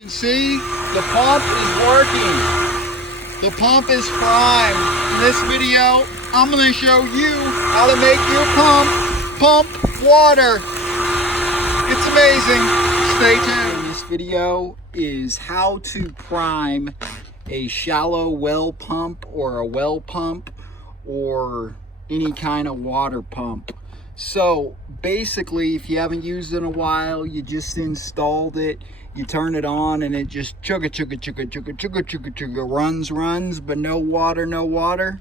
You can see the pump is working. The pump is primed. In this video, I'm going to show you how to make your pump water. It's amazing. Stay tuned. This video is how to prime a shallow well pump or a well pump or any kind of water pump. So basically, if you haven't used it in a while, you just installed it, you turn it on and it just chugga chugga chugga chugga chugga chugga chugga runs, but no water.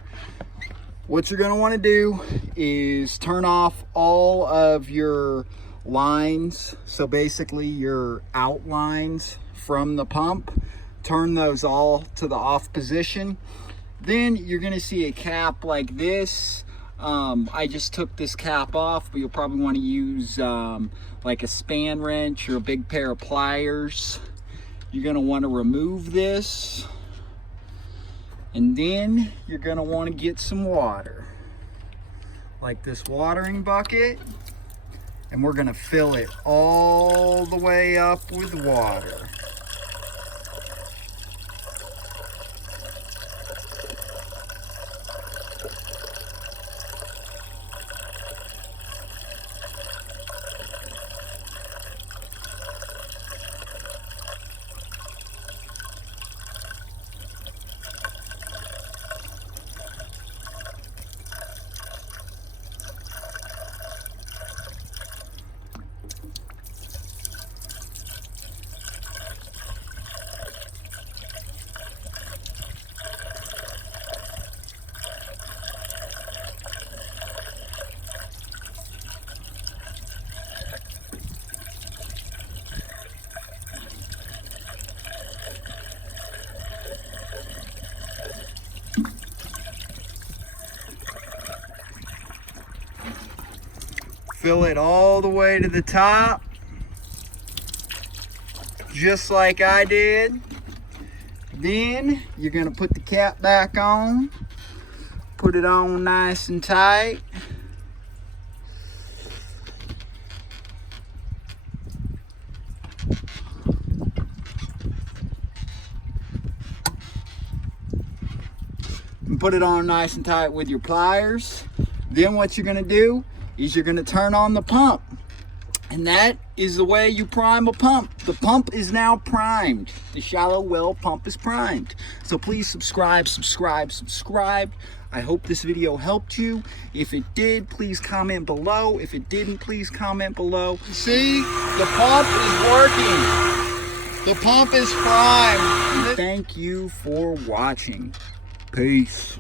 What you're going to want to do is turn off all of your lines. So basically your outlines from the pump, turn those all to the off position. Then you're going to see a cap like this. I just took this cap off, but you'll probably want to use like a span wrench or a big pair of pliers. You're going to want to remove this, and then you're going to want to get some water, like this watering bucket, and we're going to fill it all the way up with water. Fill it all the way to the top, just like I did. Then you're gonna put the cap back on, put it on nice and tight. And put it on nice and tight with your pliers. Then what you're gonna do is you're going to turn on the pump, and that is the way you prime a pump. The pump is now primed. The shallow well pump is primed. So please subscribe. I hope this video helped you. If it did, please comment below. If it didn't, please comment below. See, the pump is working. The pump is primed. Thank you for watching. Peace.